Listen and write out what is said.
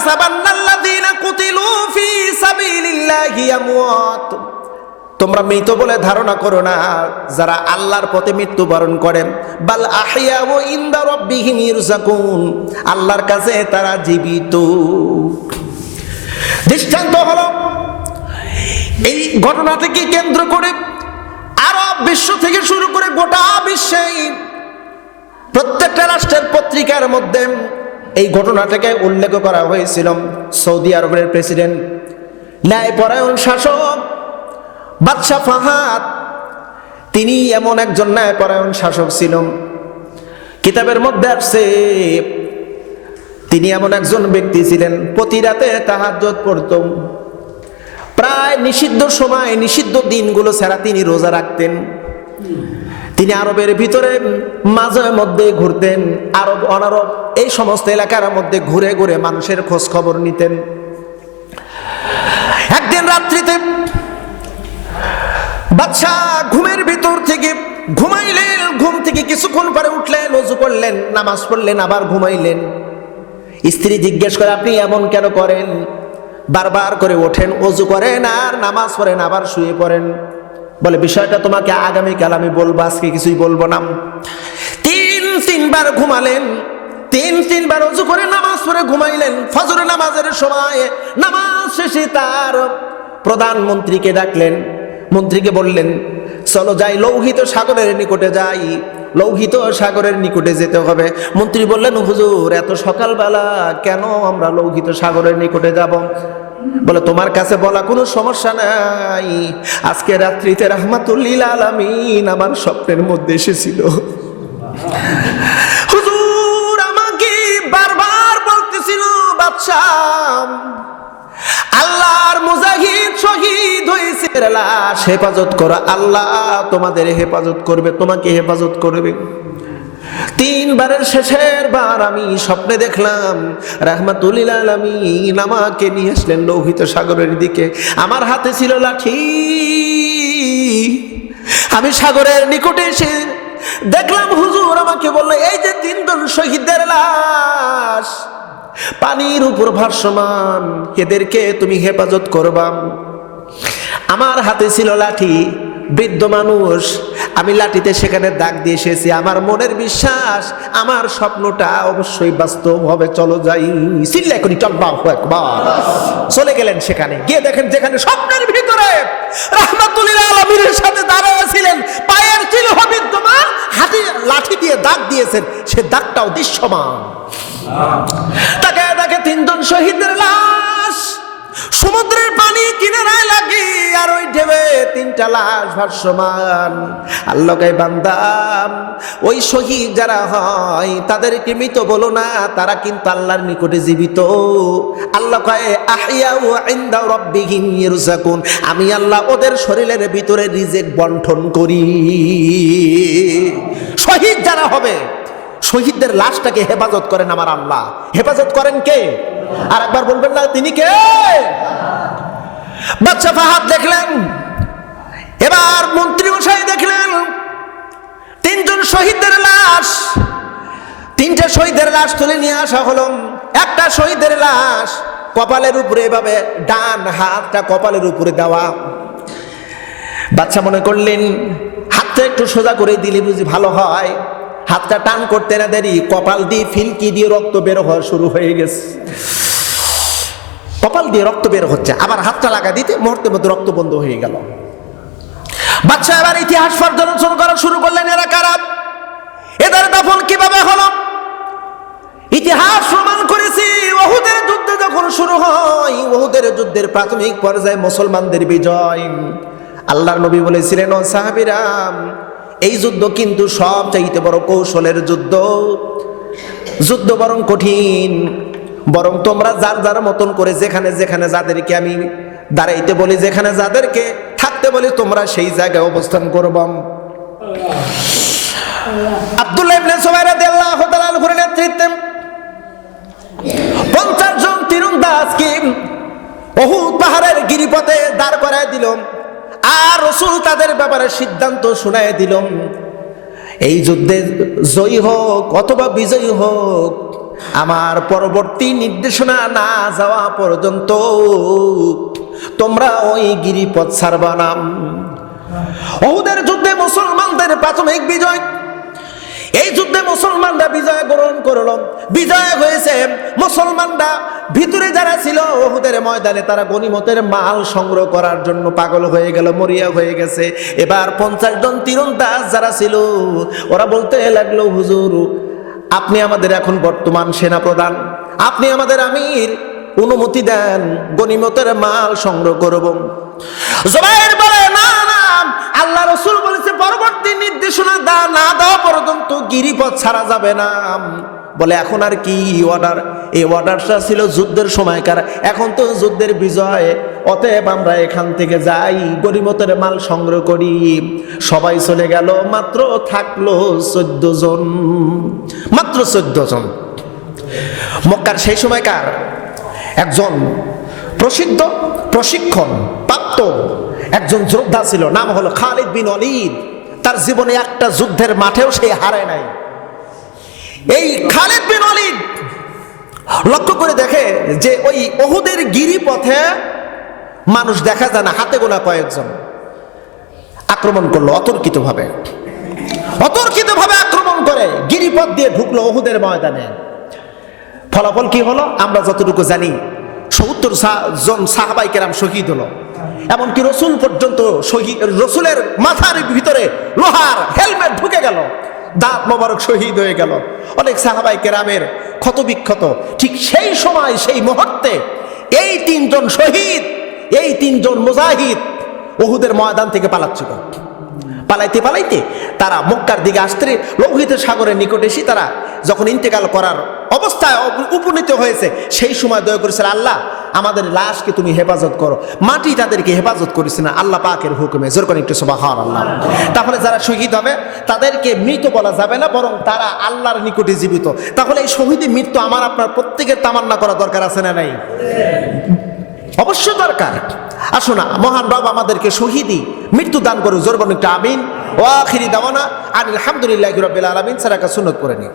তাহসাবান্নাল্লাযীনা কুতিলু fee সাবিলিল্লাহি আমওয়াত, তোমরা মৃত বলে ধারণা করো না যারা আল্লাহর পথে মৃত্যুবরণ করেন। বাল আহইয়াউ ইনদা রাব্বিহিম ইরযাকুন, আল্লাহর কাছে তারা জীবিত। দৃষ্টান্ত হলো এই ঘটনাটিকে কেন্দ্র করে আরব বিশ্ব থেকে শুরু করে গোটা বিশ্বে প্রত্যেকটা রাষ্ট্রের পত্রিকার মধ্যে এই ঘটনাটাকে উল্লেখ করা হয়েছিল। সৌদি আরবের প্রেসিডেন্ট, ন্যায়পরায়ণ শাসক বাদশাহ ফাহাদ, তিনি এমন একজন ন্যায়পরায়ণ শাসক ছিলেন। কিতাবের মধ্যে আসছে তিনি এমন একজন ব্যক্তি ছিলেন, প্রতি রাতে তাহাজ্জুদ পড়তেন। প্রায় নিষিদ্ধ সময়, নিষিদ্ধ দিনগুলো ছাড়া তিনি রোজা রাখতেন। তিনি আরবের ভিতরে মাঝে মধ্যে ঘুরতেন, আরব অনারব এই সমস্ত এলাকার মধ্যে ঘুরে ঘুরে মানুষের খোঁজ খবর নিতেন। একদিন রাত্রিতে বাদশাহ ঘুমের ভিতর থেকে ঘুমাইলেন, ঘুম থেকে কিছুক্ষণ পরে উঠলেন, ওযু করলেন, নামাজ পড়লেন, আবার ঘুমাইলেন। স্ত্রী জিজ্ঞেস করে, আপনি এমন কেন করেন? বারবার করে ওঠেন, ওযু করেন আর নামাজ পড়েন, আবার শুয়ে পড়েন। বলে, বিষয়টা তোমাকে আগামীকাল আমি বলবো, আজকে কিছুই বলবো না। তিনবার ঘুমালেন, তিনবার ওযু করে নামাজ পড়ে ঘুমাইলেন। ফজরের নামাজের সময় নামাজ শেষে তার প্রধানমন্ত্রীকে ডাকলেন। মন্ত্রীকে বললেন, চলো যাই, লৌহিত সাগরের নিকটে যাই, লৌহিত সাগরের নিকটে যেতে হবে। মন্ত্রী বললেন, হুজুর এত সকালবেলা কেন আমরা লৌহিত সাগরের নিকটে যাব? বলে, তোমার কাছে বলা কোনো সমস্যা নাই, আজকে রাত্রিতে রাহমাতুল্লিল আলামিন আমার স্বপ্নের মধ্যে এসেছিল। হুজুর আমাকে বারবার বলতেছিল, বাদশাহ আল্লাহর মুজাহিদ শহীদ হয়েছে, লাশ হেফাজত করো, আল্লাহ তোমাদের হেফাজত করবে, তোমাকে হেফাজত করবে। তিনবারের শেষের বার আমি স্বপ্নে দেখলাম রাহমাতুল্লিল আলামিন আমাকে নিয়ে আসলেন লৌহিত সাগরের দিকে। আমার হাতে ছিল লাঠি। আমি সাগরের নিকটে এসে দেখলাম হুজুর আমাকে বললো, এই যে তিনজন শহীদদের লাশ পানির উপর ভাসমান, এদেরকে তুমি হেফাজত করবা। আমার হাতে ছিল লাঠি, বৃদ্ধ মানুষ, আমি লাঠিতে সেখানে দাগ দিয়ে এসেছি। আমার মনের বিশ্বাস আমার স্বপ্নটা অবশ্যই বাস্তব হবে, চলো যাই। চিল্লাই করি চল বাহু একবার। চলে গেলেন সেখানে, গিয়ে দেখেন যেখানে স্বপ্নের ভিতরে রাহমাতুল্লিল আলামিনের সাথে দাঁড়ায় ছিলেন, পায়ের চিহ্ন বিদ্যমান, হাতে লাঠি দিয়ে দাগ দিয়েছেন, সে দাগটাও দৃশ্যমান। তাকে দেখে তিনজন শহীদের লাশ সমুদ্রের পানি কিনারায় লাগে, আর ওই ঢেবে তিনটা লাশ ভাসমান। আল্লাহ কয়, বান্দা ওই শহীদ যারা হয় তাদেরকে মৃত বলো না, তারা কিন্তু আল্লাহর নিকটে জীবিত। আল্লাহ কয়, আহইয়াউ ইনদা রাব্বিহিম ইরযাকুন, আমি আল্লাহ ওদের শরীরের ভিতরে রিজিক বন্টন করি। শহীদ যারা হবে, শহীদদের লাশটাকে হেফাজত করেন আমার আল্লাহ। হেফাজত করেন কে? আর একবার বলবেন না, তিনি কে? বাদশা ফাহাদ দেখলেন, এবার মন্ত্রী মশাই দেখলেন তিনজন শহীদদের লাশ, তিনটা শহীদের লাশ তুলে নিয়ে আসা হলো। একটা শহীদের লাশ কপালের উপরে এভাবে, ডান হাতটা কপালের উপরে দেওয়া। বাদশা মনে করলেন হাতটা একটু সোজা করে দিলে বুঝি ভালো হয়। হাতটা টান করতে না দেরি কপাল দিয়ে ফিলকি দিয়ে রক্ত বের হওয়া শুরু হয়ে গেছে। কপাল দিয়ে রক্ত বের হচ্ছে, আবার হাতটা লাগা দিতে মুহূর্তের মধ্যে রক্ত বন্ধ হয়ে গেল। বাদশা এবার ইতিহাস পর্যালোচনা করা শুরু করলেন, এরা কারা, এদের দাফন কিভাবে হলো। ইতিহাস প্রমাণ করেছি, উহুদের যুদ্ধ যখন শুরু হয়, উহুদের যুদ্ধের প্রাথমিক পর্যায়ে মুসলমানদের বিজয়। আল্লাহর নবী বলেছিলেন, ও সাহাবীরা, এই যুদ্ধ কিন্তু সবচাইতে বড় কৌশলের যুদ্ধ, যুদ্ধ বরং কঠিন, বরং তোমরা যার যার মতন করে যেখানে যেখানে যাদেরকে আমি দাঁড়াইতে বলি, যেখানে যাদেরকে থাকতে বলি, তোমরা সেই জায়গায় অবস্থান করবা। আব্দুল্লাহ ইবনে সুবাইর রাদিয়াল্লাহু তাআলা আনহুর নেতৃত্বে 50 জন তীরন্দাজকে উহুদ পাহাড়ের গিরিপথে দাঁড় করায় দিল, আর রাসূল তাদের ব্যাপারে সিদ্ধান্ত শোনায় দিল, এই যুদ্ধে জয়ী হোক অথবা বিজয়ী হোক, আমার পরবর্তী নির্দেশনা না যাওয়া পর্যন্ত তোমরা ওই গিরিপথ ছাড়বা না। উহুদের যুদ্ধে মুসলমানদের প্রাথমিক বিজয়। এই যুদ্ধে মুসলমানরা বিজয় গ্রহণ করলো, বিজয় হয়েছে। মুসলমানরা ভিতরে যারা ছিল উহুদের ময়দানে, তারা গনিমতের মাল সংগ্রহ করার জন্য পাগল হয়ে গেল, মরিয়া হয়ে গেছে। এবার 50 জন তীরন্দাজ যারা ছিল ওরা বলতে লাগলো, হুজুর আপনি আমাদের এখন বর্তমান সেনা প্রধান, আপনি আমাদের আমির, অনুমতি দেন গনিমতের মাল সংগ্রহ করব। জুবাইর বলে, না না, আল্লাহ রাসূল বলেছে পরবর্তী নির্দেশনা না দেওয়া পর্যন্ত গিরিপথ ছাড়া যাবে না। বলে এখন আর কি অর্ডার? এই অর্ডারটা ছিল যুদ্ধের সময়কার, এখন তো যুদ্ধের বিজয়, অতএব আমরা এখান থেকে যাই, গনিমতের মাল সংগ্রহ করি। সবাই চলে গেল, মাত্র থাকলো 14 জন, মাত্র 14 জন। মক্কার সেই সময়কার একজন প্রসিদ্ধ প্রশিক্ষণ প্রাপ্ত একজন যোদ্ধা ছিল, নাম হলো খালিদ বিন ওয়ালিদ। তার জীবনে একটা যুদ্ধের মাঠেও সে হারায় নাই। এই খালিদ বিন ওয়ালিদ লক্ষ্য করে দেখে যে ওই উহুদের গিরিপথে মানুষ দেখা যায় না, হাতে গোনা কয়েকজন আক্রমণ করলো অতর্কিতভাবে আক্রমণ করে গিরিপথ দিয়ে ঢুকলো উহুদের ময়দানে। ফলাফল কি হলো আমরা যতটুকু জানি, 70 জন সাহাবাই কেরাম শহীদ হলো। এমনকি রসুল পর্যন্ত শহীদ, রসুলের মাথার ভিতরে লোহার হেলমেট ঢুকে গেল, দাঁত মোবারক শহীদ হয়ে গেল। অনেক সাহাবাই কেরামের ক্ষতবিক্ষত। ঠিক সেই সময়, সেই মুহূর্তে এই 3 জন শহীদ, এই 3 জন মুজাহিদ উহুদের ময়দান থেকে পালাচ্ছিল। পালাইতে পালাইতে তারা মক্কার দিকে আসতে, লোহিত সাগরের নিকটে এসে তারা যখন ইন্তেকাল করার অবস্থায় উপনীত হয়েছে, সেই সময় দয়া করেছিল, আল্লাহ আমাদের লাশকে তুমি হেফাজত করো। মাটি তাদেরকে হেফাজত করেছে না আল্লাহ পাকের হুকুমে। জোর করে একটু সুবহানাল্লাহ। তাহলে যারা শহীদ হবে তাদেরকে মৃত বলা যাবে না, বরং তারা আল্লাহর নিকটে জীবিত। তাহলে এই শহীদের মৃত্যু আমার আপনার প্রত্যেকের তামান্না করা দরকার আছে না নাই? অবশ্যই দরকার। আসুন না, মহান রব আমাদেরকে শহীদি মৃত্যু দান করুন। জোর বলুন একটু আমিন। ওয়া আখিরি দাওয়ানা আলহামদুলিল্লাহি রাব্বিল আলামিন। সারাকা সুন্নাত করে নিন।